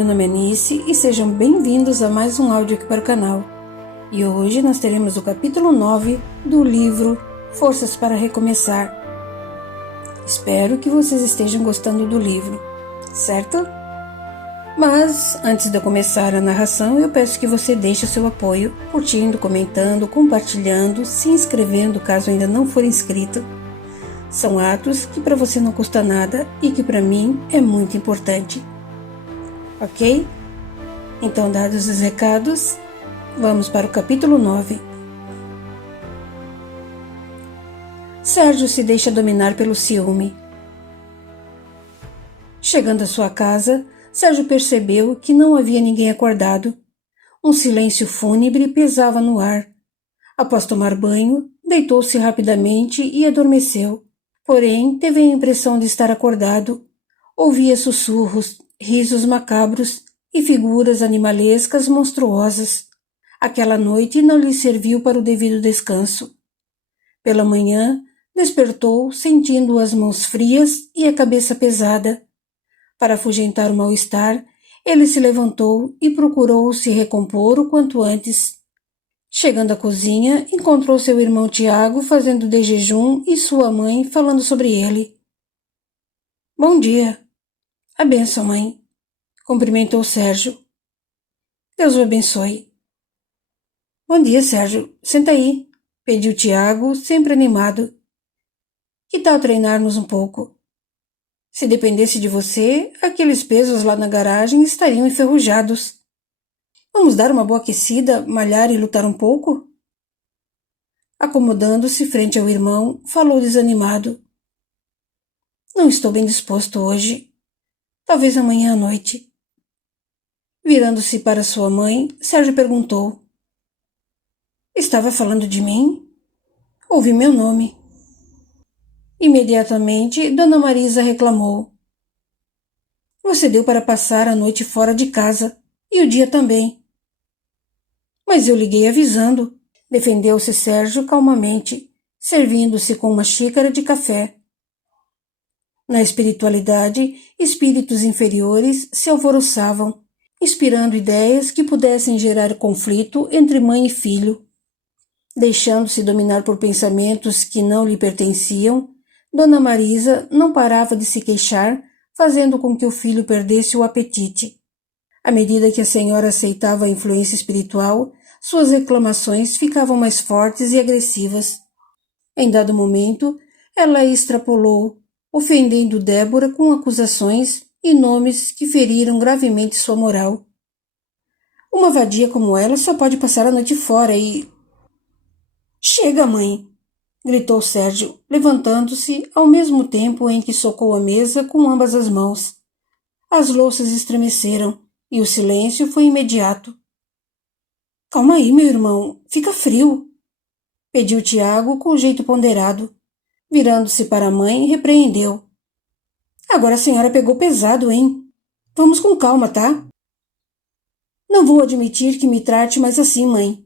meu nome é Nice e sejam bem-vindos a mais um áudio aqui para o canal. E hoje nós teremos o capítulo 9 do livro Forças para Recomeçar. Espero que vocês estejam gostando do livro, certo? Mas, antes de eu começar a narração, eu peço que você deixe o seu apoio, curtindo, comentando, compartilhando, se inscrevendo caso ainda não for inscrito. São atos que para você não custa nada e que para mim é muito importante. Ok? Então, dados os recados, vamos para o capítulo 9. Sérgio se deixa dominar pelo ciúme. Chegando à sua casa, Sérgio percebeu que não havia ninguém acordado. Um silêncio fúnebre pesava no ar. Após tomar banho, deitou-se rapidamente e adormeceu. Porém, teve a impressão de estar acordado. Ouvia sussurros, risos macabros e figuras animalescas monstruosas. Aquela noite não lhe serviu para o devido descanso. Pela manhã, despertou sentindo as mãos frias e a cabeça pesada. Para afugentar o mal-estar, ele se levantou e procurou se recompor o quanto antes. Chegando à cozinha, encontrou seu irmão Tiago fazendo de jejum e sua mãe falando sobre ele. — Bom dia. — A bênção, mãe. Cumprimentou Sérgio. — Deus o abençoe. — Bom dia, Sérgio. Senta aí, pediu Tiago, sempre animado. — Que tal treinarmos um pouco? Se dependesse de você, aqueles pesos lá na garagem estariam enferrujados. Vamos dar uma boa aquecida, malhar e lutar um pouco? Acomodando-se frente ao irmão, falou desanimado. Não estou bem disposto hoje. Talvez amanhã à noite. Virando-se para sua mãe, Sérgio perguntou. Estava falando de mim? Ouvi meu nome. Imediatamente, Dona Marisa reclamou. Você deu para passar a noite fora de casa, e o dia também. Mas eu liguei avisando, defendeu-se Sérgio calmamente, servindo-se com uma xícara de café. Na espiritualidade, espíritos inferiores se alvoroçavam, inspirando ideias que pudessem gerar conflito entre mãe e filho. Deixando-se dominar por pensamentos que não lhe pertenciam, Dona Marisa não parava de se queixar, fazendo com que o filho perdesse o apetite. À medida que a senhora aceitava a influência espiritual, suas reclamações ficavam mais fortes e agressivas. Em dado momento, ela extrapolou, ofendendo Débora com acusações e nomes que feriram gravemente sua moral. Uma vadia como ela só pode passar a noite fora e... Chega, mãe! Gritou Sérgio, levantando-se ao mesmo tempo em que socou a mesa com ambas as mãos. As louças estremeceram e o silêncio foi imediato. Calma aí, meu irmão, fica frio, pediu Tiago com jeito ponderado. Virando-se para a mãe, repreendeu. Agora a senhora pegou pesado, hein? Vamos com calma, tá? Não vou admitir que me trate mais assim, mãe,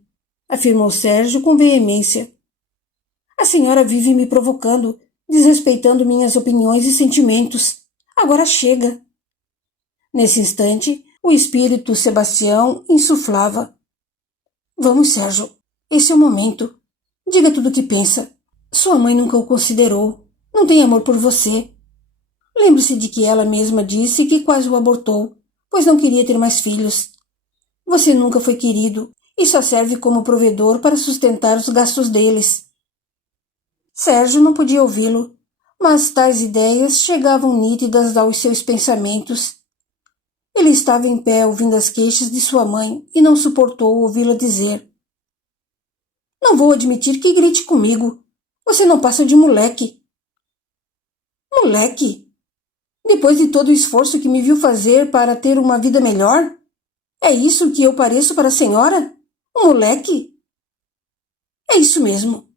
afirmou Sérgio com veemência. A senhora vive me provocando, desrespeitando minhas opiniões e sentimentos. Agora chega. Nesse instante, o espírito Sebastião insuflava. Vamos, Sérgio. Esse é o momento. Diga tudo o que pensa. Sua mãe nunca o considerou. Não tem amor por você. Lembre-se de que ela mesma disse que quase o abortou, pois não queria ter mais filhos. Você nunca foi querido e só serve como provedor para sustentar os gastos deles. Sérgio não podia ouvi-lo, mas tais ideias chegavam nítidas aos seus pensamentos. Ele estava em pé ouvindo as queixas de sua mãe e não suportou ouvi-la dizer. Não vou admitir que grite comigo. Você não passa de moleque. Moleque? Depois de todo o esforço que me viu fazer para ter uma vida melhor? É isso que eu pareço para a senhora? Um moleque? É isso mesmo.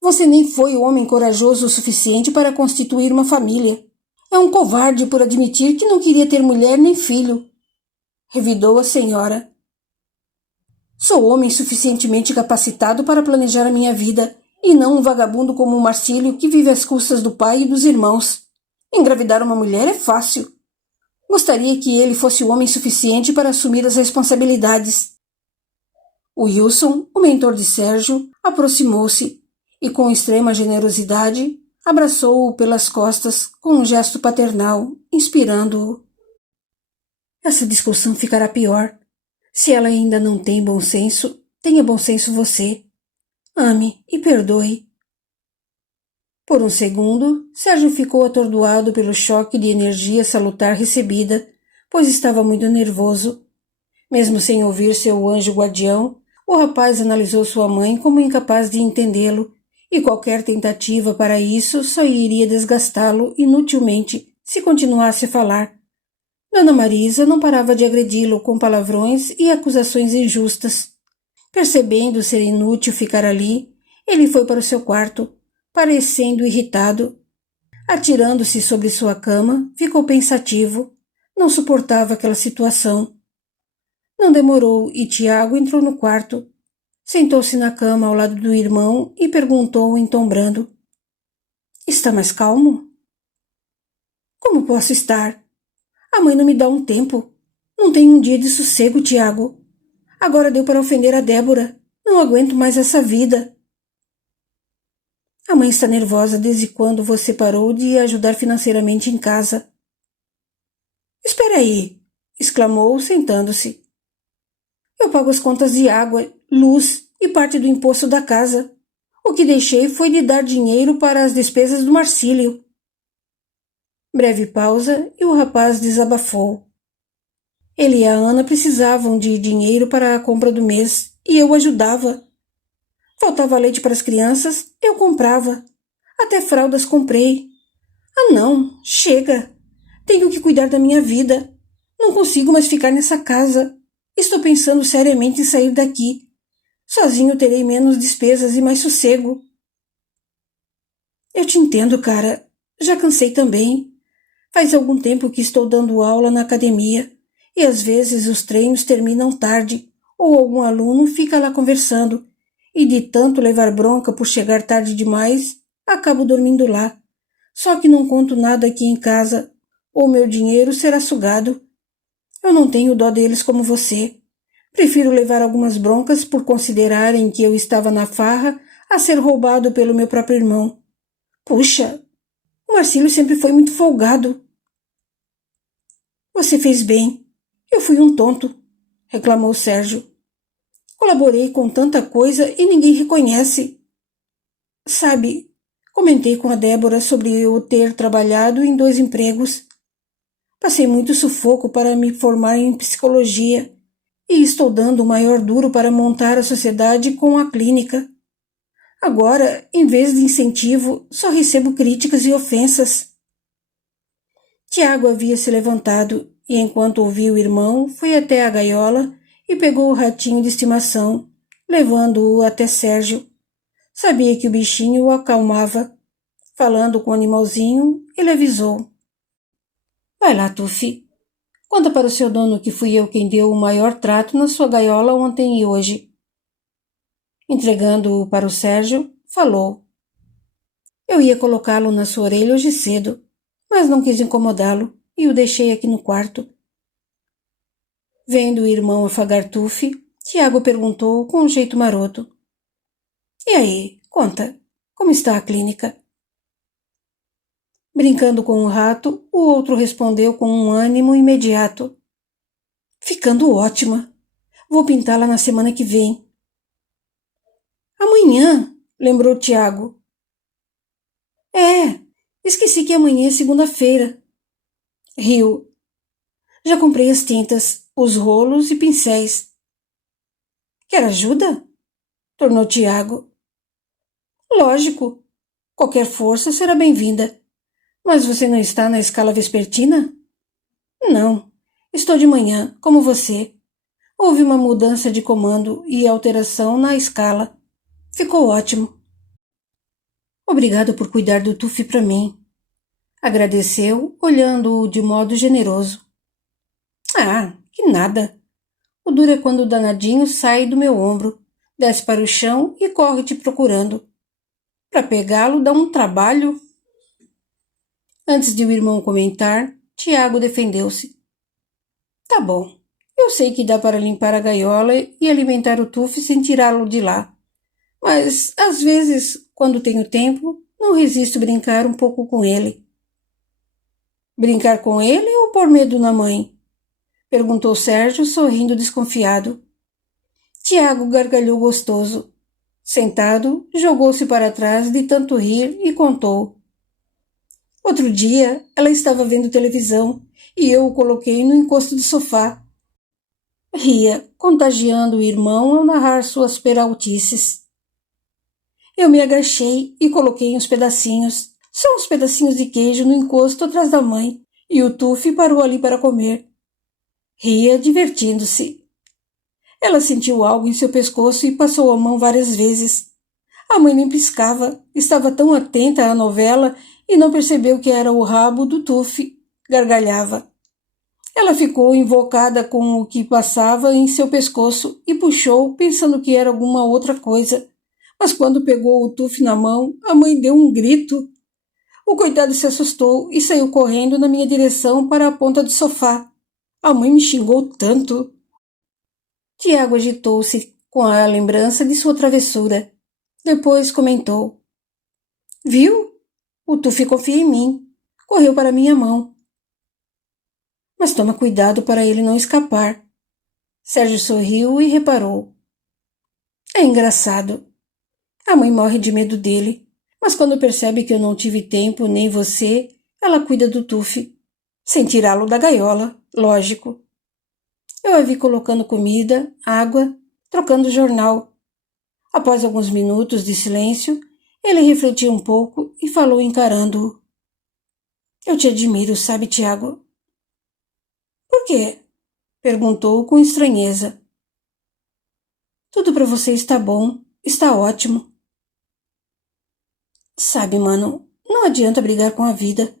Você nem foi o homem corajoso o suficiente para constituir uma família. É um covarde por admitir que não queria ter mulher nem filho. Revidou a senhora. Sou homem suficientemente capacitado para planejar a minha vida, e não um vagabundo como o Marcílio que vive às custas do pai e dos irmãos. Engravidar uma mulher é fácil. Gostaria que ele fosse o homem suficiente para assumir as responsabilidades. O Wilson, o mentor de Sérgio, aproximou-se e, com extrema generosidade, abraçou-o pelas costas com um gesto paternal, inspirando-o. Essa discussão ficará pior. Se ela ainda não tem bom senso, tenha bom senso você. Ame e perdoe. Por um segundo, Sérgio ficou atordoado pelo choque de energia salutar recebida, pois estava muito nervoso. Mesmo sem ouvir seu anjo guardião, o rapaz analisou sua mãe como incapaz de entendê-lo, e qualquer tentativa para isso só iria desgastá-lo inutilmente se continuasse a falar. Dona Marisa não parava de agredi-lo com palavrões e acusações injustas. Percebendo ser inútil ficar ali, ele foi para o seu quarto, parecendo irritado. Atirando-se sobre sua cama, ficou pensativo. Não suportava aquela situação. Não demorou e Tiago entrou no quarto. Sentou-se na cama ao lado do irmão e perguntou em tom brando. Está mais calmo? Como posso estar? A mãe não me dá um tempo. Não tenho um dia de sossego, Tiago. Agora deu para ofender a Débora. Não aguento mais essa vida. A mãe está nervosa desde quando você parou de ajudar financeiramente em casa. Espera aí, exclamou, sentando-se. Eu pago as contas de água, luz e parte do imposto da casa. O que deixei foi de dar dinheiro para as despesas do Marcílio. Breve pausa e o rapaz desabafou. Ele e a Ana precisavam de dinheiro para a compra do mês e eu ajudava. Faltava leite para as crianças, eu comprava. Até fraldas comprei. Ah não, chega. Tenho que cuidar da minha vida. Não consigo mais ficar nessa casa. Estou pensando seriamente em sair daqui. Sozinho terei menos despesas e mais sossego. Eu te entendo, cara. Já cansei também. Faz algum tempo que estou dando aula na academia e às vezes os treinos terminam tarde ou algum aluno fica lá conversando e de tanto levar bronca por chegar tarde demais, acabo dormindo lá. Só que não conto nada aqui em casa ou meu dinheiro será sugado. Eu não tenho dó deles como você. Prefiro levar algumas broncas por considerarem que eu estava na farra a ser roubado pelo meu próprio irmão. Puxa, o Marcílio sempre foi muito folgado. Você fez bem. Eu fui um tonto, reclamou Sérgio. Colaborei com tanta coisa e ninguém reconhece. Sabe, comentei com a Débora sobre eu ter trabalhado em 2 empregos. Passei muito sufoco para me formar em psicologia e estou dando o maior duro para montar a sociedade com a clínica. Agora, em vez de incentivo, só recebo críticas e ofensas. Tiago havia se levantado e, enquanto ouvia o irmão, foi até a gaiola e pegou o ratinho de estimação, levando-o até Sérgio. Sabia que o bichinho o acalmava. Falando com o animalzinho, ele avisou. Vai lá, Tufi. Conta para o seu dono que fui eu quem deu o maior trato na sua gaiola ontem e hoje. Entregando-o para o Sérgio, falou. Eu ia colocá-lo na sua orelha hoje cedo, mas não quis incomodá-lo e o deixei aqui no quarto. Vendo o irmão afagar Tufi, Tiago perguntou com um jeito maroto. E aí, conta, como está a clínica? Brincando com o rato, o outro respondeu com um ânimo imediato. Ficando ótima. Vou pintá-la na semana que vem. Amanhã, lembrou Tiago. É, esqueci que amanhã é segunda-feira. Riu. Já comprei as tintas, os rolos e pincéis. Quer ajuda? Tornou Tiago. Lógico. Qualquer força será bem-vinda. Mas você não está na escala vespertina? Não. Estou de manhã, como você. Houve uma mudança de comando e alteração na escala. Ficou ótimo. Obrigado por cuidar do Tufi para mim. Agradeceu, olhando-o de modo generoso. Ah, que nada. O duro é quando o danadinho sai do meu ombro, desce para o chão e corre te procurando. Para pegá-lo dá um trabalho. Antes de o irmão comentar, Tiago defendeu-se. Tá bom. Eu sei que dá para limpar a gaiola e alimentar o tufo sem tirá-lo de lá. Mas, às vezes, quando tenho tempo, não resisto brincar um pouco com ele. Brincar com ele ou pôr medo na mãe? Perguntou Sérgio, sorrindo desconfiado. Tiago gargalhou gostoso. Sentado, jogou-se para trás de tanto rir e contou. Outro dia, ela estava vendo televisão e eu o coloquei no encosto do sofá. Ria, contagiando o irmão ao narrar suas peraltices. Eu me agachei e coloquei uns pedacinhos, só uns pedacinhos de queijo no encosto atrás da mãe, e o Tufi parou ali para comer. Ria, divertindo-se. Ela sentiu algo em seu pescoço e passou a mão várias vezes. A mãe nem piscava, estava tão atenta à novela e não percebeu que era o rabo do Tufi. Gargalhava. Ela ficou invocada com o que passava em seu pescoço e puxou, pensando que era alguma outra coisa. Mas quando pegou o Tufi na mão, a mãe deu um grito. O coitado se assustou e saiu correndo na minha direção para a ponta do sofá. A mãe me xingou tanto. Tiago agitou-se com a lembrança de sua travessura. Depois comentou. Viu? O Tufi confia em mim. Correu para minha mão. Mas toma cuidado para ele não escapar. Sérgio sorriu e reparou. É engraçado. A mãe morre de medo dele, mas quando percebe que eu não tive tempo, nem você, ela cuida do Tufi. Sem tirá-lo da gaiola, lógico. Eu a vi colocando comida, água, trocando jornal. Após alguns minutos de silêncio, ele refletiu um pouco e falou encarando-o. Eu te admiro, sabe, Tiago? Por quê? Perguntou com estranheza. Tudo para você está bom, está ótimo. Sabe, mano, não adianta brigar com a vida.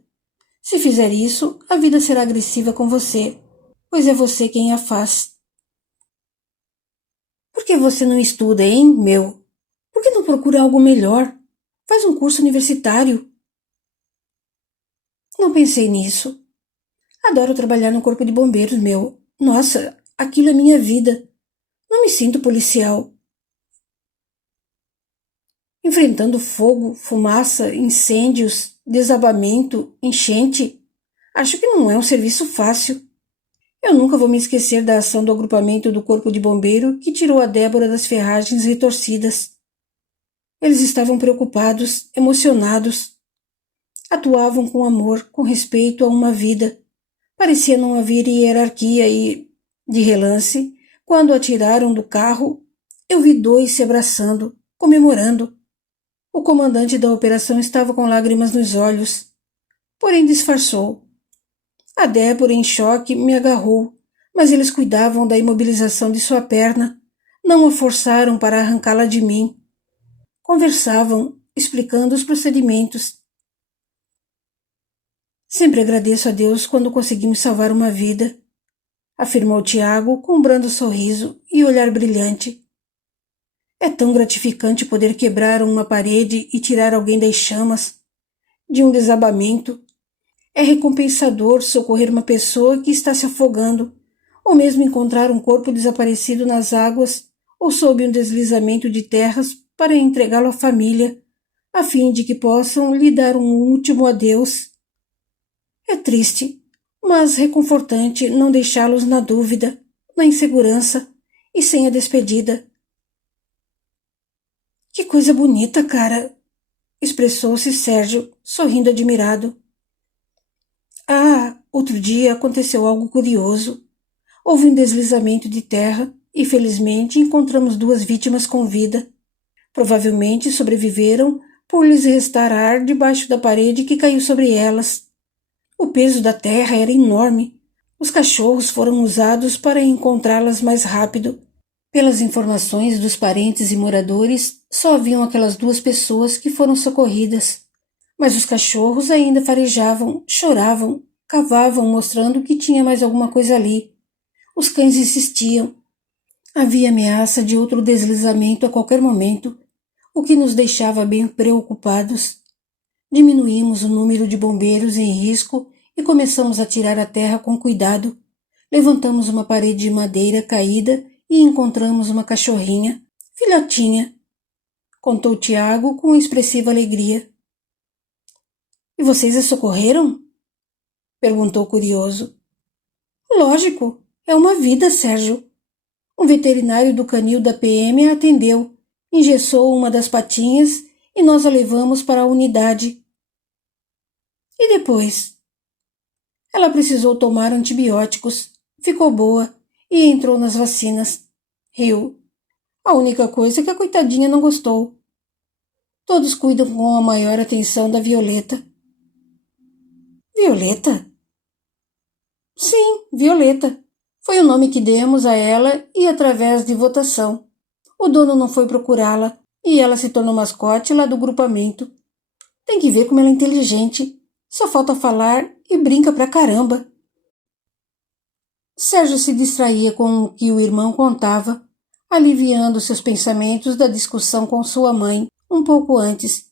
Se fizer isso, a vida será agressiva com você, pois é você quem a faz. Por que você não estuda, hein, meu? Por que não procura algo melhor? Faz um curso universitário. Não pensei nisso. Adoro trabalhar no corpo de bombeiros, meu. Nossa, aquilo é minha vida. Não me sinto policial. Enfrentando fogo, fumaça, incêndios, desabamento, enchente. Acho que não é um serviço fácil. Eu nunca vou me esquecer da ação do agrupamento do Corpo de Bombeiro que tirou a Débora das ferragens retorcidas. Eles estavam preocupados, emocionados. Atuavam com amor, com respeito a uma vida. Parecia não haver hierarquia e, de relance, quando a tiraram do carro, eu vi dois se abraçando, comemorando. O comandante da operação estava com lágrimas nos olhos, porém disfarçou. A Débora, em choque, me agarrou, mas eles cuidavam da imobilização de sua perna, não a forçaram para arrancá-la de mim. Conversavam, explicando os procedimentos. Sempre agradeço a Deus quando conseguimos salvar uma vida, afirmou Tiago com um brando sorriso e olhar brilhante. É tão gratificante poder quebrar uma parede e tirar alguém das chamas, de um desabamento. É recompensador socorrer uma pessoa que está se afogando, ou mesmo encontrar um corpo desaparecido nas águas ou sob um deslizamento de terras para entregá-lo à família, a fim de que possam lhe dar um último adeus. É triste, mas reconfortante não deixá-los na dúvida, na insegurança e sem a despedida. Que coisa bonita, cara! Expressou-se Sérgio, sorrindo admirado. Ah, outro dia aconteceu algo curioso. Houve um deslizamento de terra e, felizmente, encontramos duas vítimas com vida. Provavelmente sobreviveram por lhes restar ar debaixo da parede que caiu sobre elas. O peso da terra era enorme. Os cachorros foram usados para encontrá-las mais rápido. Pelas informações dos parentes e moradores, só haviam aquelas duas pessoas que foram socorridas. Mas os cachorros ainda farejavam, choravam, cavavam, mostrando que tinha mais alguma coisa ali. Os cães insistiam. Havia ameaça de outro deslizamento a qualquer momento, o que nos deixava bem preocupados. Diminuímos o número de bombeiros em risco e começamos a tirar a terra com cuidado, Levantamos uma parede de madeira caída e encontramos uma cachorrinha, filhotinha, contou Tiago com expressiva alegria. E vocês a socorreram? Perguntou curioso. Lógico, é uma vida, Sérgio. Um veterinário do canil da PM a atendeu, engessou uma das patinhas e nós a levamos para a unidade. E depois? Ela precisou tomar antibióticos, ficou boa e entrou nas vacinas. Riu. A única coisa é que a coitadinha não gostou. Todos cuidam com a maior atenção da Violeta. Violeta? Sim, Violeta. Foi o nome que demos a ela e através de votação. O dono não foi procurá-la e ela se tornou mascote lá do grupamento. Tem que ver como ela é inteligente. Só falta falar e brinca pra caramba. Sérgio se distraía com o que o irmão contava, aliviando seus pensamentos da discussão com sua mãe um pouco antes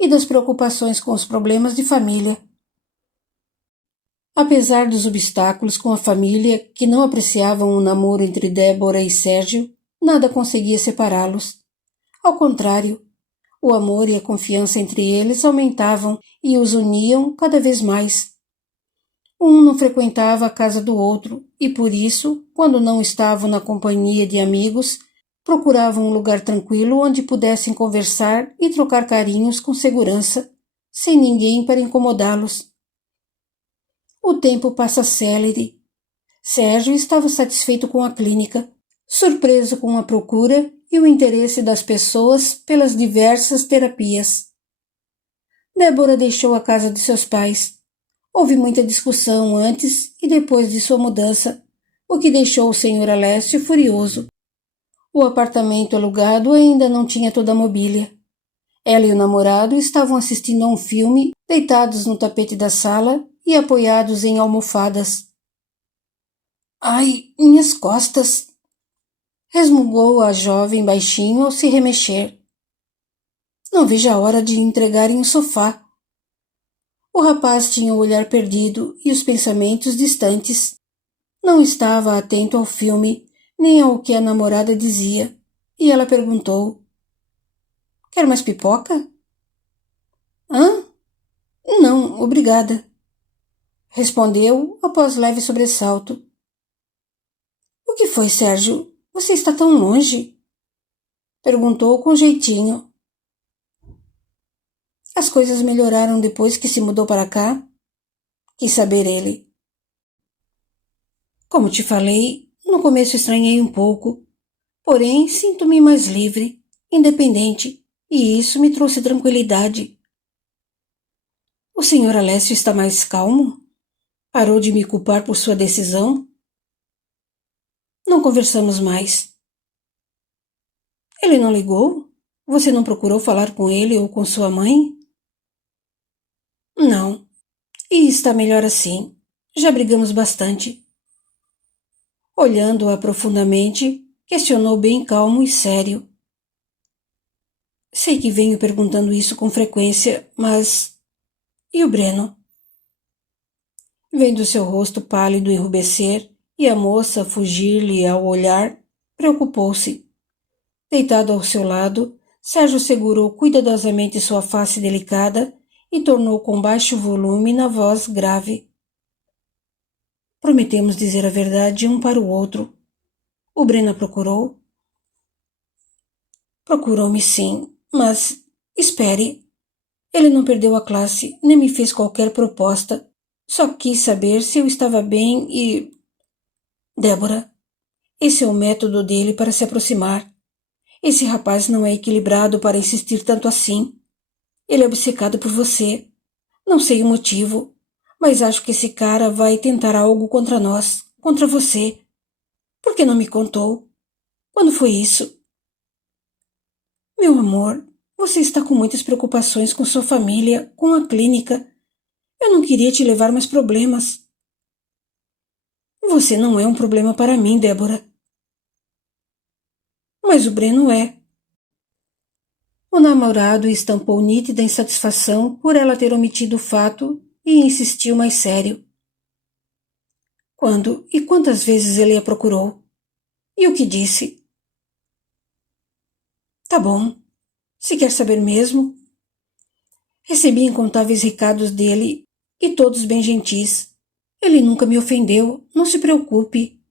e das preocupações com os problemas de família. Apesar dos obstáculos com a família, que não apreciavam o namoro entre Débora e Sérgio, nada conseguia separá-los. Ao contrário, o amor e a confiança entre eles aumentavam e os uniam cada vez mais. Um não frequentava a casa do outro e, por isso, quando não estavam na companhia de amigos, procuravam um lugar tranquilo onde pudessem conversar e trocar carinhos com segurança, sem ninguém para incomodá-los. O tempo passa célere. Sérgio estava satisfeito com a clínica, surpreso com a procura e o interesse das pessoas pelas diversas terapias. Débora deixou a casa de seus pais. Houve muita discussão antes e depois de sua mudança, o que deixou o Sr. Alessio furioso. O apartamento alugado ainda não tinha toda a mobília. Ela e o namorado estavam assistindo a um filme, deitados no tapete da sala e apoiados em almofadas. Ai, minhas costas! Resmungou a jovem baixinho ao se remexer. Não vejo a hora de entregarem o sofá. O rapaz tinha o olhar perdido e os pensamentos distantes. Não estava atento ao filme, nem ao que a namorada dizia, e ela perguntou: Quer mais pipoca? Hã? Não, obrigada. Respondeu após leve sobressalto. O que foi, Sérgio? Você está tão longe? Perguntou com jeitinho. As coisas melhoraram depois que se mudou para cá? Quis saber ele. Como te falei, no começo estranhei um pouco, porém sinto-me mais livre, independente, e isso me trouxe tranquilidade. O Sr. Alessio está mais calmo? Parou de me culpar por sua decisão? Não conversamos mais. Ele não ligou? Você não procurou falar com ele ou com sua mãe? Não. E está melhor assim. Já brigamos bastante. Olhando-a profundamente, questionou bem calmo e sério. Sei que venho perguntando isso com frequência, mas... E o Breno? Vendo seu rosto pálido enrubescer e a moça fugir-lhe ao olhar, preocupou-se. Deitado ao seu lado, Sérgio segurou cuidadosamente sua face delicada e tornou com baixo volume na voz grave. Prometemos dizer a verdade um para o outro. O Breno a procurou? Procurou-me sim, mas... Espere. Ele não perdeu a classe, nem me fez qualquer proposta. Só quis saber se eu estava bem e... Débora, esse é o método dele para se aproximar. Esse rapaz não é equilibrado para insistir tanto assim. Ele é obcecado por você. Não sei o motivo, mas acho que esse cara vai tentar algo contra nós, contra você. Por que não me contou? Quando foi isso? Meu amor, você está com muitas preocupações com sua família, com a clínica. Eu não queria te levar mais problemas. Você não é um problema para mim, Débora. Mas o Breno é. O namorado estampou nítida insatisfação por ela ter omitido o fato e insistiu mais sério. Quando e quantas vezes ele a procurou? E o que disse? Tá bom. Se quer saber mesmo. Recebi incontáveis recados dele e todos bem gentis. Ele nunca me ofendeu, não se preocupe.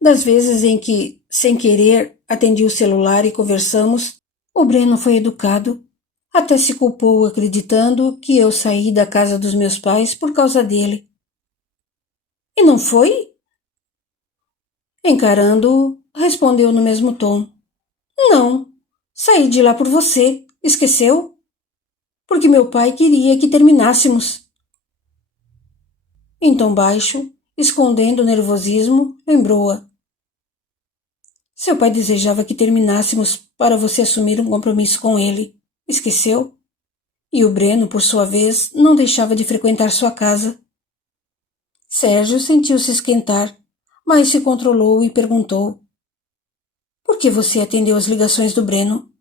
Das vezes em que, sem querer, atendi o celular e conversamos, o Breno foi educado. Até se culpou acreditando que eu saí da casa dos meus pais por causa dele. E não foi? Encarando-o, respondeu no mesmo tom. Não, saí de lá por você, esqueceu? Porque meu pai queria que terminássemos. Em tom baixo, escondendo o nervosismo, lembrou-a. Seu pai desejava que terminássemos para você assumir um compromisso com ele. Esqueceu? E o Breno, por sua vez, não deixava de frequentar sua casa. Sérgio sentiu-se esquentar, mas se controlou e perguntou. Por que você atendeu as ligações do Breno?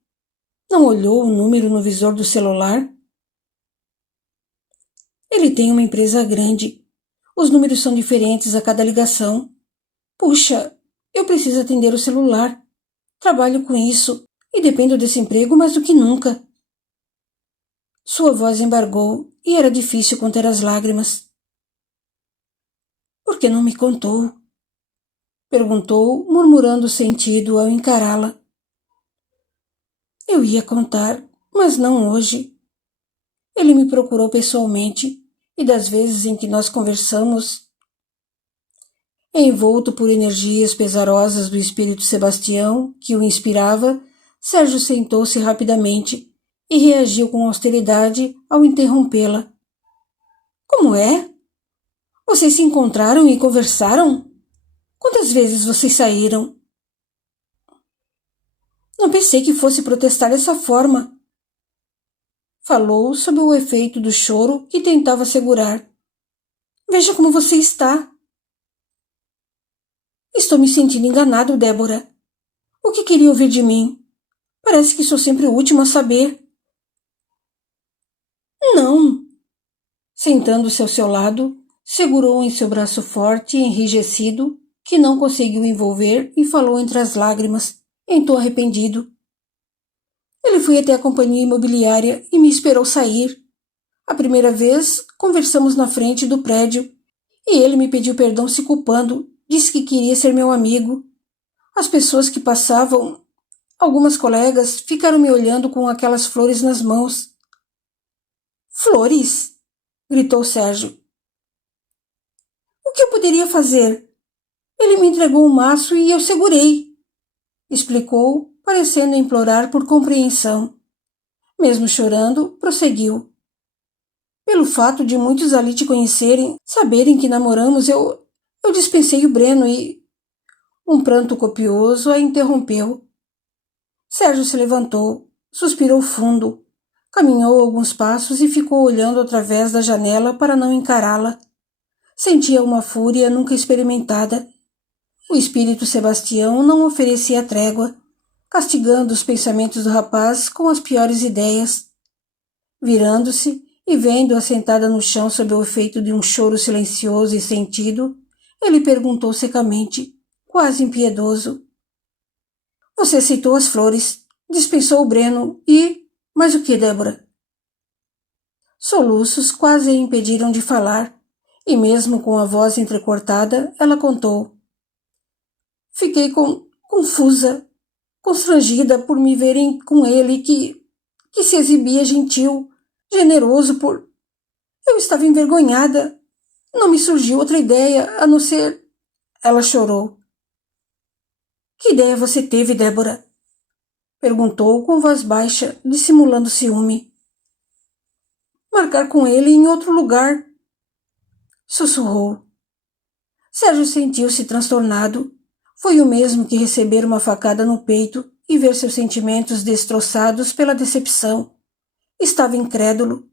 Não olhou o número no visor do celular? Ele tem uma empresa grande. Os números são diferentes a cada ligação. Puxa, eu preciso atender o celular. Trabalho com isso e dependo desse emprego mais do que nunca. Sua voz embargou e era difícil conter as lágrimas. Por que não me contou? Perguntou, murmurando o sentido ao encará-la. Eu ia contar, mas não hoje. Ele me procurou pessoalmente e das vezes em que nós conversamos, envolto por energias pesarosas do espírito Sebastião que o inspirava, Sérgio sentou-se rapidamente e reagiu com austeridade ao interrompê-la. Como é? Vocês se encontraram e conversaram? Quantas vezes vocês saíram? Não pensei que fosse protestar dessa forma. Falou sob o efeito do choro que tentava segurar. Veja como você está. Estou me sentindo enganado, Débora. O que queria ouvir de mim? Parece que sou sempre o último a saber. Não. Sentando-se ao seu lado, segurou em seu braço forte e enrijecido, que não conseguiu envolver, e falou entre as lágrimas, em tom arrependido. Ele foi até a companhia imobiliária e me esperou sair. A primeira vez, conversamos na frente do prédio, e ele me pediu perdão se culpando, disse que queria ser meu amigo. As pessoas que passavam, algumas colegas, ficaram me olhando com aquelas flores nas mãos. Flores? Gritou Sérgio. O que eu poderia fazer? Ele me entregou um maço e eu segurei, explicou, parecendo implorar por compreensão. Mesmo chorando, prosseguiu. Pelo fato de muitos ali te conhecerem, saberem que namoramos, eu dispensei o Breno e... Um pranto copioso a interrompeu. Sérgio se levantou, suspirou fundo, caminhou alguns passos e ficou olhando através da janela para não encará-la. Sentia uma fúria nunca experimentada. O espírito Sebastião não oferecia trégua, castigando os pensamentos do rapaz com as piores ideias. Virando-se e vendo-a sentada no chão sob o efeito de um choro silencioso e sentido, ele perguntou secamente, quase impiedoso. Você aceitou as flores, dispensou o Breno e... Mas o que, Débora? Soluços quase a impediram de falar, e mesmo com a voz entrecortada, ela contou. Fiquei confusa, constrangida por me verem com ele que se exibia gentil, generoso por... Eu estava envergonhada. Não me surgiu outra ideia, a não ser... Ela chorou. Que ideia você teve, Débora? Perguntou com voz baixa, dissimulando ciúme. Marcar com ele em outro lugar. Sussurrou. Sérgio sentiu-se transtornado. Foi o mesmo que receber uma facada no peito e ver seus sentimentos destroçados pela decepção. Estava incrédulo.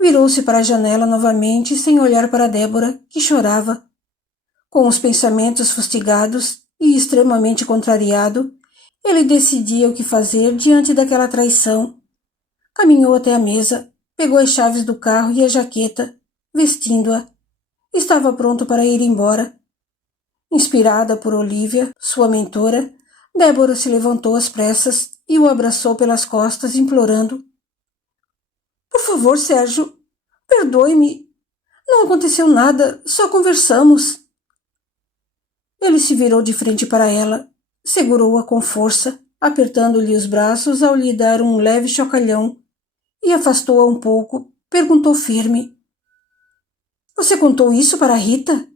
Virou-se para a janela novamente sem olhar para Débora, que chorava. Com os pensamentos fustigados e extremamente contrariado, ele decidia o que fazer diante daquela traição. Caminhou até a mesa, pegou as chaves do carro e a jaqueta, vestindo-a. Estava pronto para ir embora, Inspirada por Olivia, sua mentora, Débora se levantou às pressas e o abraçou pelas costas, implorando: Por favor, Sérgio, perdoe-me. Não aconteceu nada, só conversamos. Ele se virou de frente para ela, segurou-a com força, apertando-lhe os braços ao lhe dar um leve chocalhão, e afastou-a um pouco, perguntou firme: Você contou isso para Rita?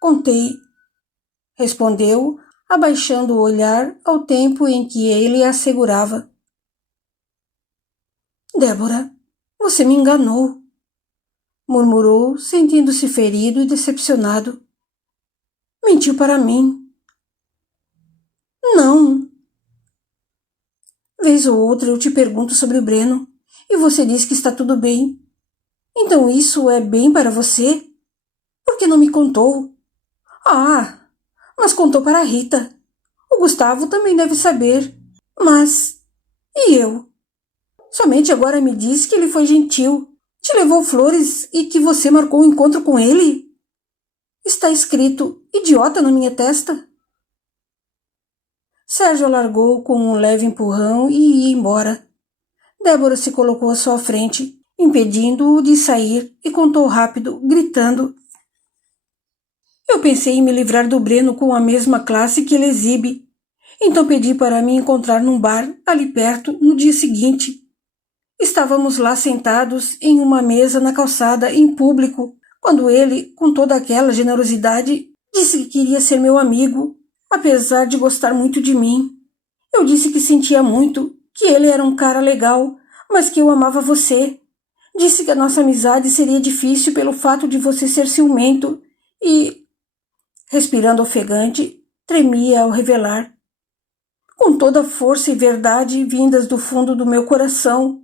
Contei, respondeu, abaixando o olhar ao tempo em que ele a segurava. Débora, você me enganou, murmurou, sentindo-se ferido e decepcionado. Mentiu para mim. Não. Vez ou outra eu te pergunto sobre o Breno, e você diz que está tudo bem. Então isso é bem para você? Por que não me contou? Ah, mas contou para a Rita. O Gustavo também deve saber. Mas... E eu? Somente agora me diz que ele foi gentil, te levou flores e que você marcou um encontro com ele? Está escrito idiota na minha testa. Sérgio largou com um leve empurrão e ia embora. Débora se colocou à sua frente, impedindo-o de sair, e contou rápido, gritando: Eu pensei em me livrar do Breno com a mesma classe que ele exibe. Então pedi para me encontrar num bar, ali perto, no dia seguinte. Estávamos lá sentados em uma mesa na calçada, em público, quando ele, com toda aquela generosidade, disse que queria ser meu amigo, apesar de gostar muito de mim. Eu disse que sentia muito, que ele era um cara legal, mas que eu amava você. Disse que a nossa amizade seria difícil pelo fato de você ser ciumento e, respirando ofegante, tremia ao revelar. Com toda a força e verdade vindas do fundo do meu coração,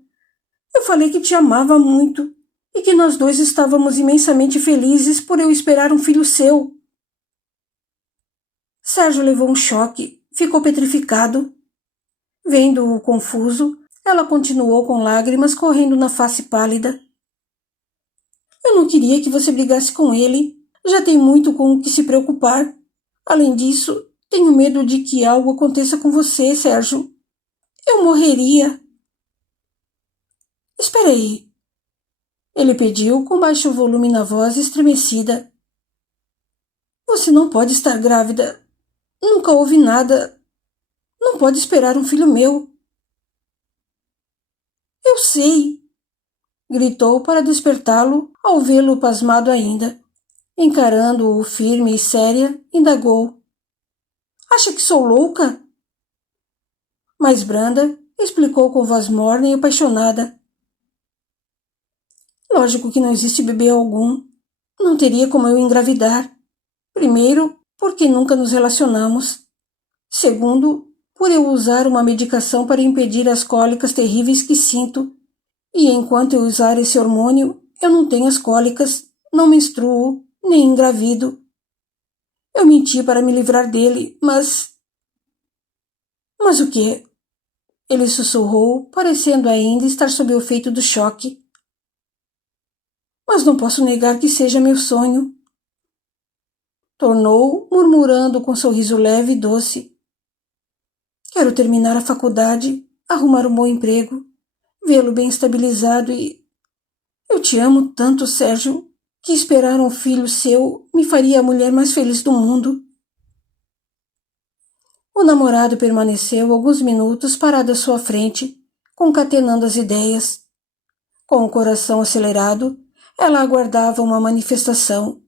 eu falei que te amava muito e que nós dois estávamos imensamente felizes por eu esperar um filho seu. Sérgio levou um choque, ficou petrificado. Vendo-o confuso, ela continuou com lágrimas correndo na face pálida. Eu não queria que você brigasse com ele. Já tem muito com o que se preocupar. Além disso, tenho medo de que algo aconteça com você, Sérgio. Eu morreria. Espera aí. Ele pediu com baixo volume na voz estremecida. Você não pode estar grávida. Nunca houve nada. Não pode esperar um filho meu. Eu sei, gritou para despertá-lo ao vê-lo pasmado ainda. Encarando-o firme e séria, indagou. Acha que sou louca? Mais branda, explicou com voz morna e apaixonada. Lógico que não existe bebê algum. Não teria como eu engravidar. Primeiro, porque nunca nos relacionamos. Segundo, por eu usar uma medicação para impedir as cólicas terríveis que sinto. E enquanto eu usar esse hormônio, eu não tenho as cólicas, não menstruo, nem engravido. Eu menti para me livrar dele, mas... Mas o quê? Ele sussurrou, parecendo ainda estar sob o efeito do choque. Mas não posso negar que seja meu sonho. Tornou, murmurando com um sorriso leve e doce. Quero terminar a faculdade, arrumar um bom emprego, vê-lo bem estabilizado e... Eu te amo tanto, Sérgio, que esperar um filho seu me faria a mulher mais feliz do mundo. O namorado permaneceu alguns minutos parado à sua frente, concatenando as ideias. Com o coração acelerado, ela aguardava uma manifestação.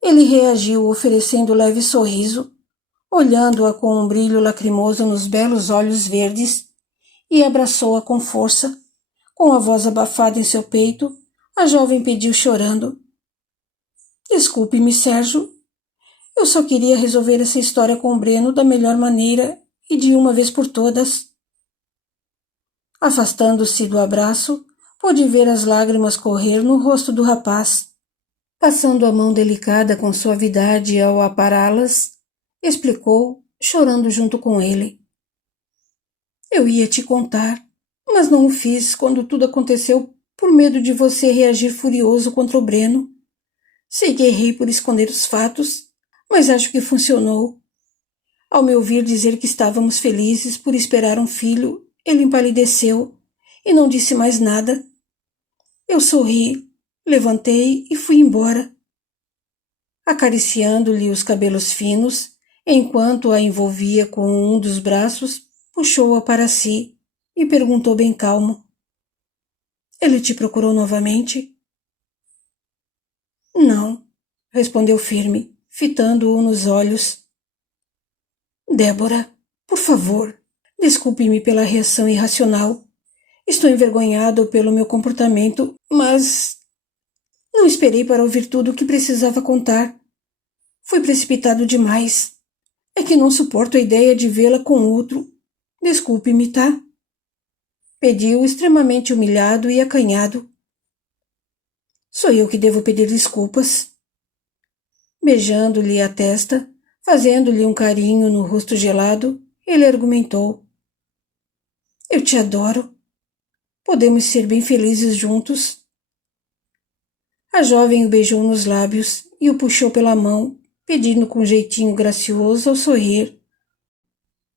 Ele reagiu oferecendo leve sorriso, olhando-a com um brilho lacrimoso nos belos olhos verdes, e abraçou-a com força. Com a voz abafada em seu peito, a jovem pediu chorando. Desculpe-me, Sérgio. Eu só queria resolver essa história com o Breno da melhor maneira e de uma vez por todas. Afastando-se do abraço, pôde ver as lágrimas correr no rosto do rapaz. Passando a mão delicada com suavidade ao apará-las, explicou, chorando junto com ele. Eu ia te contar, mas não o fiz quando tudo aconteceu por medo de você reagir furioso contra o Breno. Sei que errei por esconder os fatos, Mas acho que funcionou. Ao me ouvir dizer que estávamos felizes por esperar um filho, ele empalideceu e não disse mais nada. Eu sorri, levantei e fui embora. Acariciando-lhe os cabelos finos, enquanto a envolvia com um dos braços, puxou-a para si e perguntou bem calmo: Ele te procurou novamente? Não, respondeu firme, fitando-o nos olhos. Débora, por favor, desculpe-me pela reação irracional. Estou envergonhado pelo meu comportamento, mas não esperei para ouvir tudo o que precisava contar. Fui precipitado demais. É que não suporto a ideia de vê-la com outro. Desculpe-me, tá? Pediu, extremamente humilhado e acanhado. Sou eu que devo pedir desculpas. Beijando-lhe a testa, fazendo-lhe um carinho no rosto gelado, ele argumentou. Eu te adoro. Podemos ser bem felizes juntos. A jovem o beijou nos lábios e o puxou pela mão, pedindo com um jeitinho gracioso ao sorrir.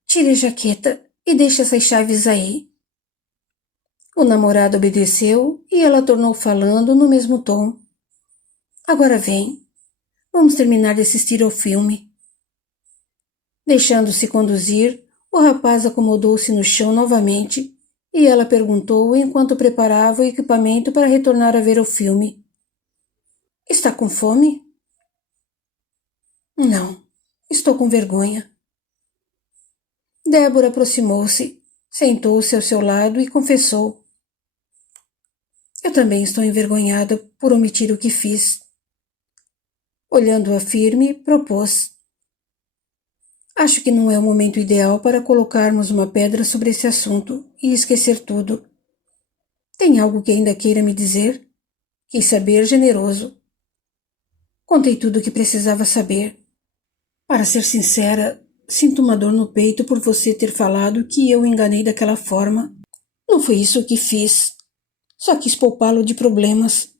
Tire a jaqueta e deixe essas chaves aí. O namorado obedeceu e ela tornou falando no mesmo tom. Agora vem. Vamos terminar de assistir ao filme. Deixando-se conduzir, o rapaz acomodou-se no chão novamente e ela perguntou enquanto preparava o equipamento para retornar a ver o filme. Está com fome? Não, estou com vergonha. Débora aproximou-se, sentou-se ao seu lado e confessou. Eu também estou envergonhada por omitir o que fiz. Olhando-a firme, propôs. Acho que não é o momento ideal para colocarmos uma pedra sobre esse assunto e esquecer tudo. Tem algo que ainda queira me dizer? Quis saber generoso. Contei tudo o que precisava saber. Para ser sincera, sinto uma dor no peito por você ter falado que eu o enganei daquela forma. Não foi isso que fiz. Só quis poupá-lo de problemas.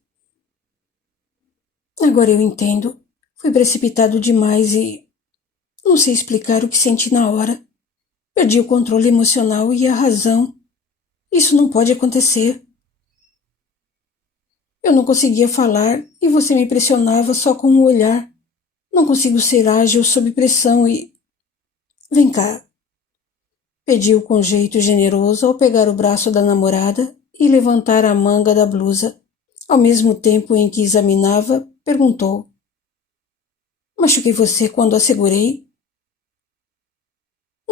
Agora eu entendo. Fui precipitado demais e não sei explicar o que senti na hora. Perdi o controle emocional e a razão. Isso não pode acontecer. Eu não conseguia falar e você me pressionava só com o olhar. Não consigo ser ágil sob pressão e... Vem cá. Pediu com jeito generoso ao pegar o braço da namorada e levantar a manga da blusa. Ao mesmo tempo em que examinava, perguntou. Machuquei você quando a segurei?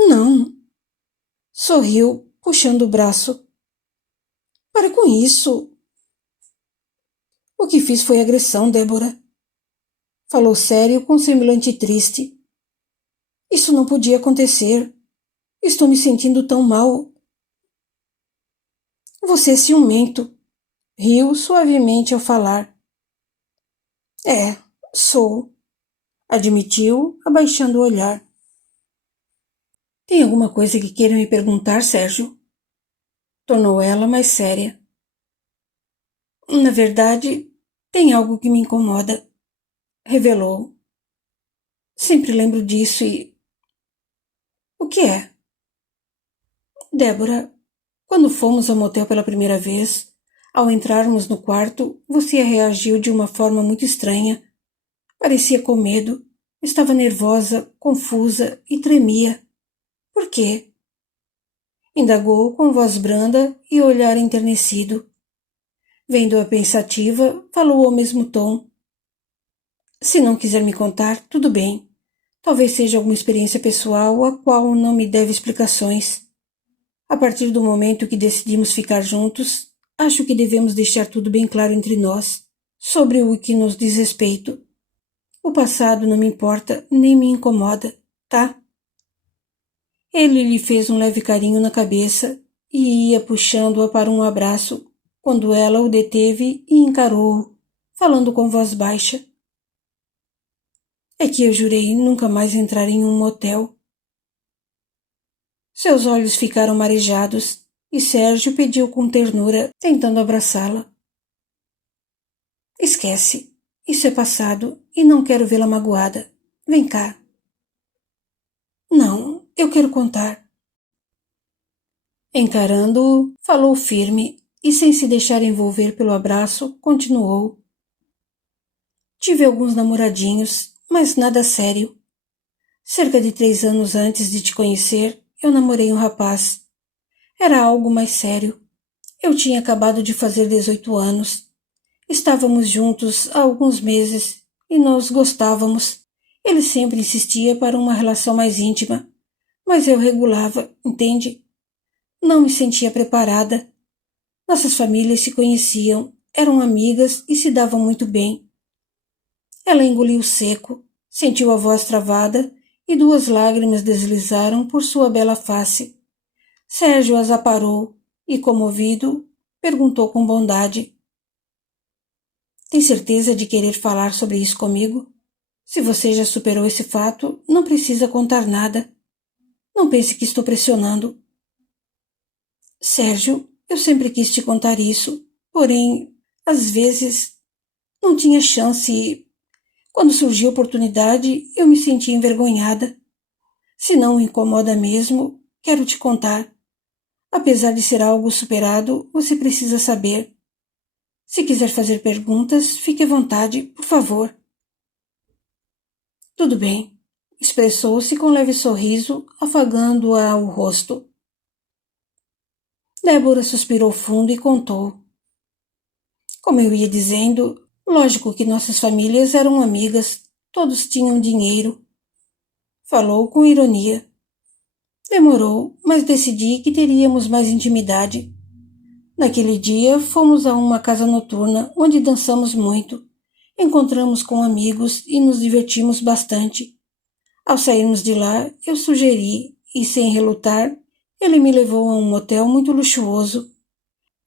Não. Sorriu, puxando o braço. Para com isso. O que fiz foi agressão, Débora. Falou sério com semblante triste. Isso não podia acontecer. Estou me sentindo tão mal. Você é ciumento. Riu suavemente ao falar. É, sou. Admitiu, abaixando o olhar. Tem alguma coisa que queira me perguntar, Sérgio? Tornou ela mais séria. Na verdade, tem algo que me incomoda. Revelou. Sempre lembro disso e... O que é? Débora, quando fomos ao motel pela primeira vez, ao entrarmos no quarto, você reagiu de uma forma muito estranha. Parecia com medo, estava nervosa, confusa e tremia. Por quê? Indagou com voz branda e olhar enternecido. Vendo-a pensativa, falou ao mesmo tom. Se não quiser me contar, tudo bem. Talvez seja alguma experiência pessoal a qual não me deve explicações. A partir do momento que decidimos ficar juntos, acho que devemos deixar tudo bem claro entre nós, sobre o que nos diz respeito. O passado não me importa nem me incomoda, tá? Ele lhe fez um leve carinho na cabeça e ia puxando-a para um abraço, quando ela o deteve e encarou-o, falando com voz baixa. É que eu jurei nunca mais entrar em um motel. Seus olhos ficaram marejados e Sérgio pediu com ternura, tentando abraçá-la. Esquece. Isso é passado e não quero vê-la magoada. Vem cá. Não, eu quero contar. Encarando-o, falou firme e, sem se deixar envolver pelo abraço, continuou. Tive alguns namoradinhos, mas nada sério. Cerca de 3 anos antes de te conhecer, eu namorei um rapaz. Era algo mais sério. Eu tinha acabado de fazer 18 anos. Estávamos juntos há alguns meses e nós gostávamos. Ele sempre insistia para uma relação mais íntima, mas eu regulava, entende? Não me sentia preparada. Nossas famílias se conheciam, eram amigas e se davam muito bem. Ela engoliu seco, sentiu a voz travada e 2 lágrimas deslizaram por sua bela face. Sérgio as aparou e, comovido, perguntou com bondade. Tem certeza de querer falar sobre isso comigo? Se você já superou esse fato, não precisa contar nada. Não pense que estou pressionando. Sérgio, eu sempre quis te contar isso, porém, às vezes, não tinha chance e, quando surgiu a oportunidade, eu me senti envergonhada. Se não o incomoda mesmo, quero te contar. Apesar de ser algo superado, você precisa saber. Se quiser fazer perguntas, fique à vontade, por favor. Tudo bem, expressou-se com leve sorriso, afagando-a o rosto. Débora suspirou fundo e contou. Como eu ia dizendo, lógico que nossas famílias eram amigas, todos tinham dinheiro. Falou com ironia. Demorou, mas decidi que teríamos mais intimidade. Naquele dia, fomos a uma casa noturna onde dançamos muito. Encontramos com amigos e nos divertimos bastante. Ao sairmos de lá, eu sugeri, e sem relutar, ele me levou a um motel muito luxuoso.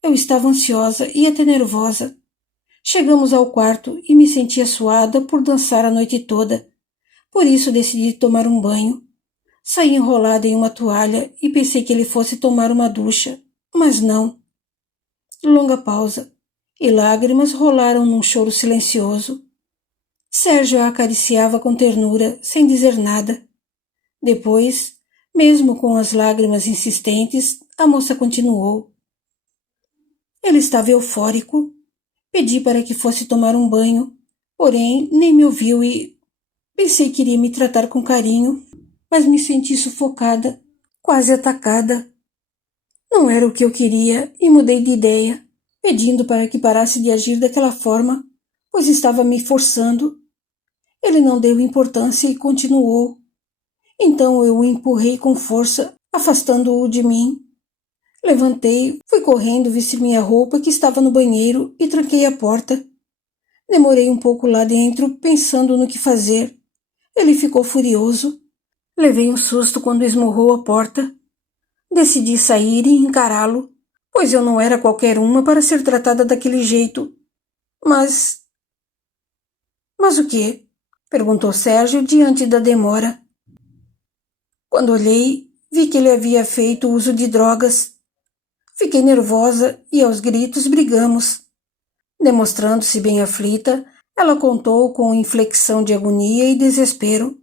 Eu estava ansiosa e até nervosa. Chegamos ao quarto e me sentia suada por dançar a noite toda. Por isso decidi tomar um banho. Saí enrolada em uma toalha e pensei que ele fosse tomar uma ducha, mas não. Longa pausa, e lágrimas rolaram num choro silencioso. Sérgio a acariciava com ternura, sem dizer nada. Depois, mesmo com as lágrimas insistentes, a moça continuou. Ele estava eufórico. Pedi para que fosse tomar um banho, porém nem me ouviu e pensei que iria me tratar com carinho, mas me senti sufocada, quase atacada. Não era o que eu queria e mudei de ideia, pedindo para que parasse de agir daquela forma, pois estava me forçando. Ele não deu importância e continuou. Então eu o empurrei com força, afastando-o de mim. Levantei, fui correndo vestir minha roupa que estava no banheiro e tranquei a porta. Demorei um pouco lá dentro, pensando no que fazer. Ele ficou furioso. Levei um susto quando esmurrou a porta. Decidi sair e encará-lo, pois eu não era qualquer uma para ser tratada daquele jeito. Mas o quê? Perguntou Sérgio diante da demora. Quando olhei, vi que ele havia feito uso de drogas. Fiquei nervosa e aos gritos brigamos. Demonstrando-se bem aflita, ela contou com inflexão de agonia e desespero.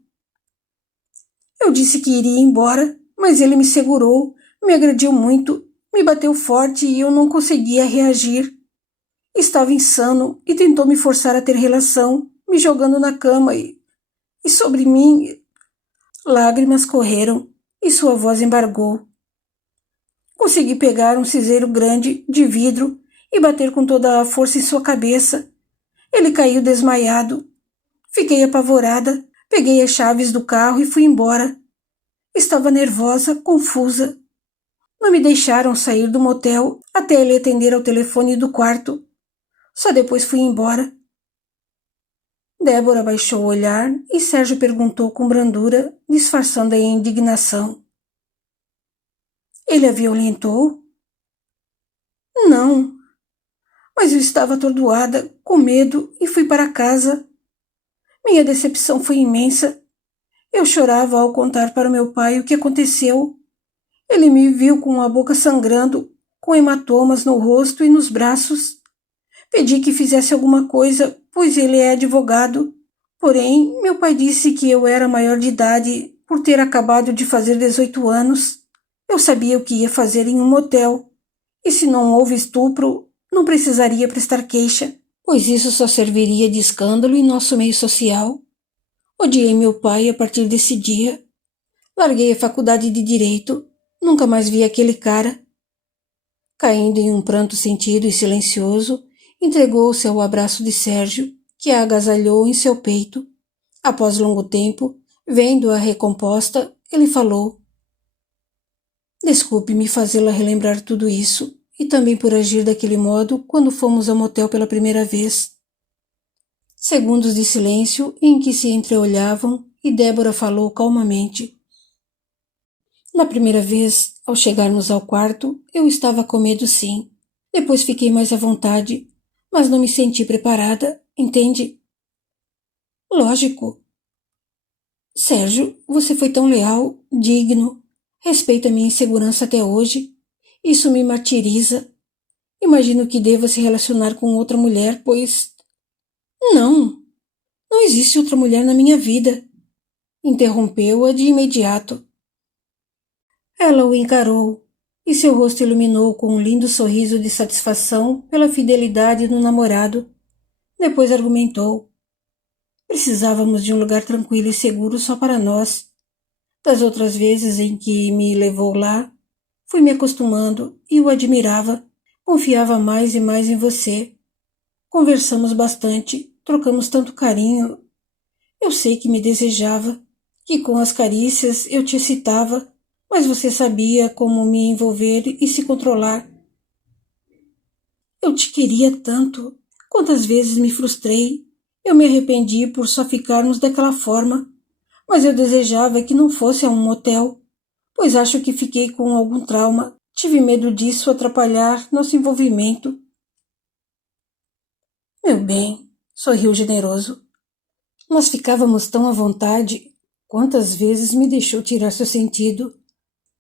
Eu disse que iria embora, mas ele me segurou, me agrediu muito, me bateu forte e eu não conseguia reagir. Estava insano e tentou me forçar a ter relação, me jogando na cama e sobre mim... Lágrimas correram e sua voz embargou. Consegui pegar um cinzeiro grande, de vidro, e bater com toda a força em sua cabeça. Ele caiu desmaiado. Fiquei apavorada, peguei as chaves do carro e fui embora. Estava nervosa, confusa. Não me deixaram sair do motel até ele atender ao telefone do quarto. Só depois fui embora. Débora baixou o olhar e Sérgio perguntou com brandura, disfarçando a indignação. Ele a violentou? Não. Mas eu estava atordoada, com medo, e fui para casa. Minha decepção foi imensa. Eu chorava ao contar para meu pai o que aconteceu. Ele me viu com a boca sangrando, com hematomas no rosto e nos braços. Pedi que fizesse alguma coisa, pois ele é advogado. Porém, meu pai disse que eu era maior de idade por ter acabado de fazer 18 anos. Eu sabia o que ia fazer em um motel. E se não houve estupro, não precisaria prestar queixa, pois isso só serviria de escândalo em nosso meio social. Odiei meu pai a partir desse dia. Larguei a faculdade de Direito. Nunca mais vi aquele cara. Caindo em um pranto sentido e silencioso, entregou-se ao abraço de Sérgio, que a agasalhou em seu peito. Após longo tempo, vendo-a recomposta, ele falou: Desculpe-me fazê-la relembrar tudo isso, e também por agir daquele modo quando fomos ao motel pela primeira vez. Segundos de silêncio em que se entreolhavam, e Débora falou calmamente: Na primeira vez, ao chegarmos ao quarto, eu estava com medo sim. Depois fiquei mais à vontade, mas não me senti preparada, entende? Lógico. Sérgio, você foi tão leal, digno. Respeita minha insegurança até hoje. Isso me martiriza. Imagino que deva se relacionar com outra mulher, pois... Não, não existe outra mulher na minha vida. Interrompeu-a de imediato. Ela o encarou, e seu rosto iluminou com um lindo sorriso de satisfação pela fidelidade do namorado. Depois argumentou: Precisávamos de um lugar tranquilo e seguro só para nós. Das outras vezes em que me levou lá, fui me acostumando e o admirava. Confiava mais e mais em você. Conversamos bastante, trocamos tanto carinho. Eu sei que me desejava, que com as carícias eu te excitava, mas você sabia como me envolver e se controlar. Eu te queria tanto. Quantas vezes me frustrei. Eu me arrependi por só ficarmos daquela forma, mas eu desejava que não fosse a um motel, pois acho que fiquei com algum trauma. Tive medo disso atrapalhar nosso envolvimento. Meu bem, sorriu generoso. Nós ficávamos tão à vontade. Quantas vezes me deixou tirar seu sentido.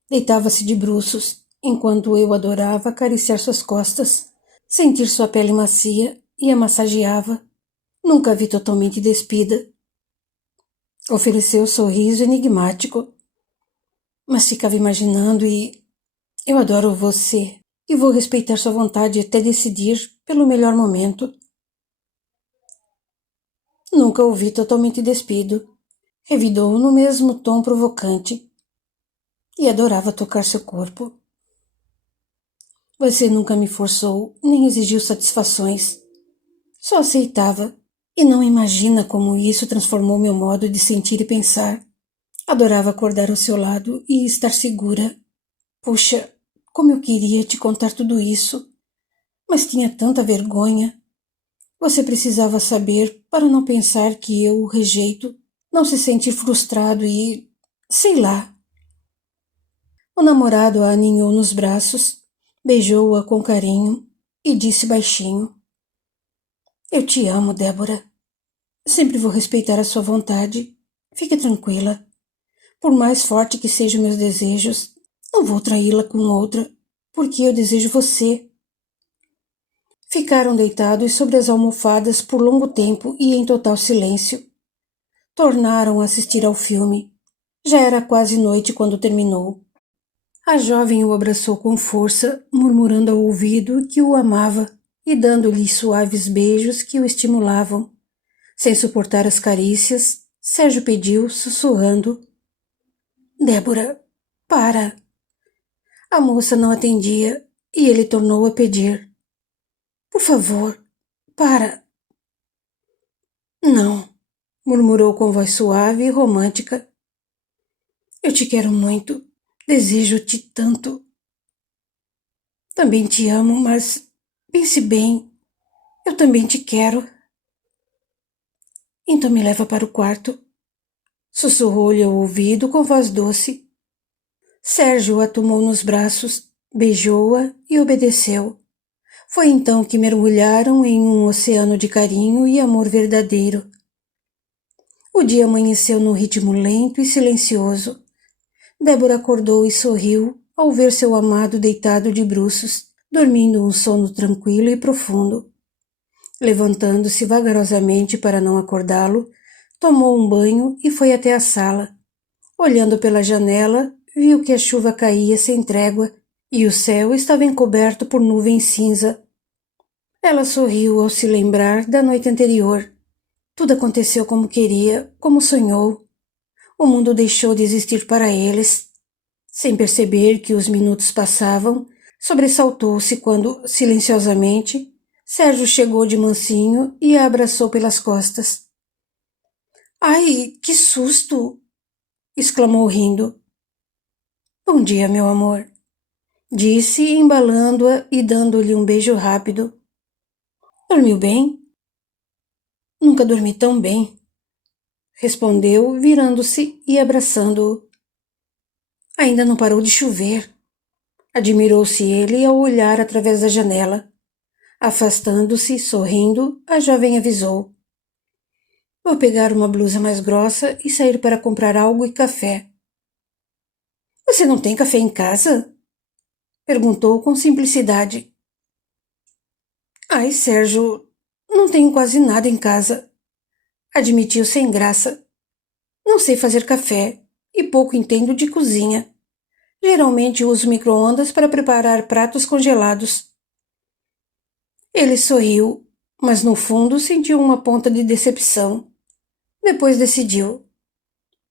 Deitava-se de bruços, enquanto eu adorava acariciar suas costas, sentir sua pele macia e a massageava. Nunca a vi totalmente despida. Ofereceu um sorriso enigmático. Mas ficava imaginando e... Eu adoro você e vou respeitar sua vontade até decidir pelo melhor momento. Nunca o vi totalmente despido. Revidou no mesmo tom provocante. E adorava tocar seu corpo. Você nunca me forçou, nem exigiu satisfações. Só aceitava, e não imagina como isso transformou meu modo de sentir e pensar. Adorava acordar ao seu lado e estar segura. Puxa, como eu queria te contar tudo isso, mas tinha tanta vergonha. Você precisava saber para não pensar que eu o rejeito, não se sentir frustrado e... sei lá. O namorado a aninhou nos braços, beijou-a com carinho e disse baixinho: Eu te amo, Débora. Sempre vou respeitar a sua vontade. Fique tranquila. Por mais forte que sejam meus desejos, não vou traí-la com outra, porque eu desejo você. Ficaram deitados sobre as almofadas por longo tempo e em total silêncio. Tornaram a assistir ao filme. Já era quase noite quando terminou. A jovem o abraçou com força, murmurando ao ouvido que o amava e dando-lhe suaves beijos que o estimulavam. Sem suportar as carícias, Sérgio pediu, sussurrando: Débora, para. A moça não atendia e ele tornou a pedir: Por favor, para. Não, murmurou com voz suave e romântica. Eu te quero muito. Desejo-te tanto. Também te amo, mas pense bem. Eu também te quero. Então me leva para o quarto. Sussurrou-lhe ao ouvido com voz doce. Sérgio a tomou nos braços, beijou-a e obedeceu. Foi então que mergulharam em um oceano de carinho e amor verdadeiro. O dia amanheceu num ritmo lento e silencioso. Débora acordou e sorriu ao ver seu amado deitado de bruços, dormindo um sono tranquilo e profundo. Levantando-se vagarosamente para não acordá-lo, tomou um banho e foi até a sala. Olhando pela janela, viu que a chuva caía sem trégua e o céu estava encoberto por nuvens cinza. Ela sorriu ao se lembrar da noite anterior. Tudo aconteceu como queria, como sonhou. O mundo deixou de existir para eles. Sem perceber que os minutos passavam, sobressaltou-se quando, silenciosamente, Sérgio chegou de mansinho e a abraçou pelas costas. — Ai, que susto! Exclamou rindo. — Bom dia, meu amor, disse, embalando-a e dando-lhe um beijo rápido. — Dormiu bem? — Nunca dormi tão bem, respondeu, virando-se e abraçando-o. — Ainda não parou de chover. Admirou-se ele ao olhar através da janela. Afastando-se, sorrindo, a jovem avisou. — Vou pegar uma blusa mais grossa e sair para comprar algo e café. — Você não tem café em casa? Perguntou com simplicidade. — Ai, Sérgio, não tenho quase nada em casa, admitiu sem graça. Não sei fazer café e pouco entendo de cozinha. Geralmente uso micro-ondas para preparar pratos congelados. Ele sorriu, mas no fundo sentiu uma ponta de decepção. Depois decidiu.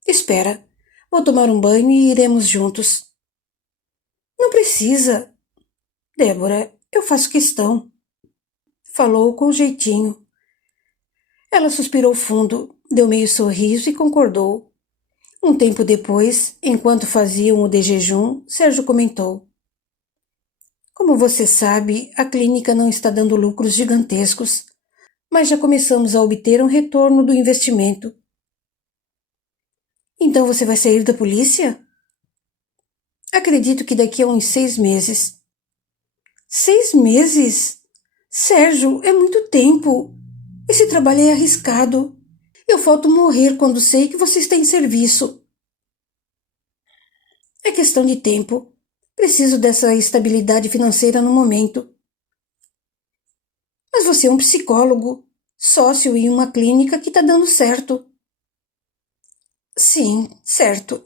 Espera, vou tomar um banho e iremos juntos. Não precisa. Débora, eu faço questão. Falou com jeitinho. Ela suspirou fundo, deu meio sorriso e concordou. Um tempo depois, enquanto faziam o de jejum, Sérgio comentou. Como você sabe, a clínica não está dando lucros gigantescos, mas já começamos a obter um retorno do investimento. Então você vai sair da polícia? Acredito que daqui a uns 6 meses. 6 meses? Sérgio, é muito tempo. Esse trabalho é arriscado. Eu falto morrer quando sei que você está em serviço. É questão de tempo. Preciso dessa estabilidade financeira no momento. Mas você é um psicólogo, sócio em uma clínica que está dando certo. Sim, certo.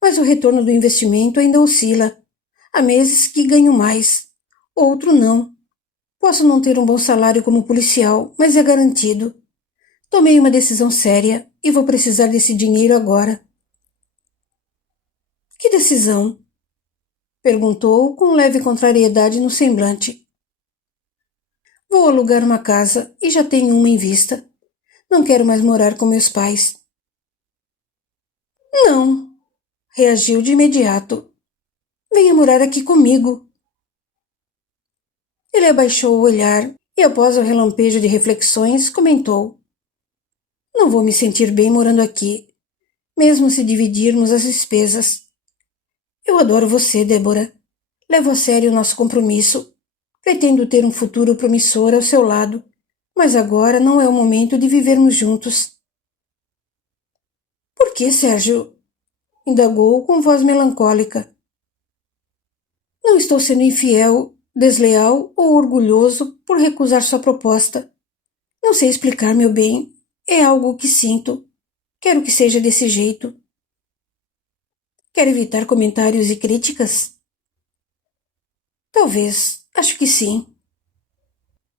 Mas o retorno do investimento ainda oscila. Há meses que ganho mais, outro não. Posso não ter um bom salário como policial, mas é garantido. Tomei uma decisão séria e vou precisar desse dinheiro agora. Que decisão? Perguntou com leve contrariedade no semblante. Vou alugar uma casa e já tenho uma em vista. Não quero mais morar com meus pais. Não, reagiu de imediato. Venha morar aqui comigo. Ele abaixou o olhar e, após o relampejo de reflexões, comentou. Não vou me sentir bem morando aqui, mesmo se dividirmos as despesas. Eu adoro você, Débora. Levo a sério o nosso compromisso. Pretendo ter um futuro promissor ao seu lado, mas agora não é o momento de vivermos juntos. Por que, Sérgio? Indagou com voz melancólica. Não estou sendo infiel, desleal ou orgulhoso por recusar sua proposta. Não sei explicar, meu bem. É algo que sinto. Quero que seja desse jeito. Quer evitar comentários e críticas? Talvez, acho que sim.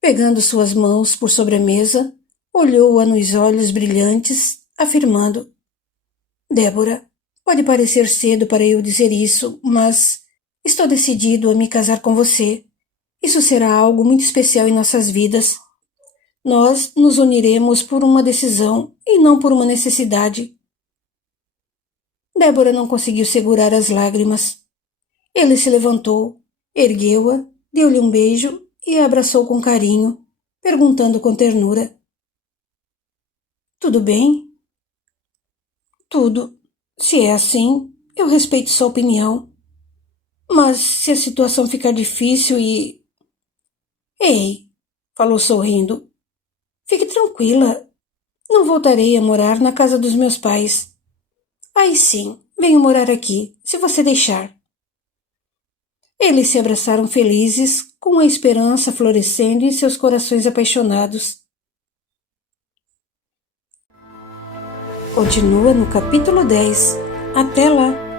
Pegando suas mãos por sobre a mesa, olhou-a nos olhos brilhantes, afirmando: Débora, pode parecer cedo para eu dizer isso, mas estou decidido a me casar com você. Isso será algo muito especial em nossas vidas. Nós nos uniremos por uma decisão e não por uma necessidade. Débora não conseguiu segurar as lágrimas. Ele se levantou, ergueu-a, deu-lhe um beijo e a abraçou com carinho, perguntando com ternura. Tudo bem? Tudo. Se é assim, eu respeito sua opinião. Mas se a situação ficar difícil e... Ei, falou sorrindo. Fique tranquila. Não voltarei a morar na casa dos meus pais. Aí sim, venho morar aqui, se você deixar. Eles se abraçaram felizes, com a esperança florescendo em seus corações apaixonados. Continua no capítulo 10. Até lá!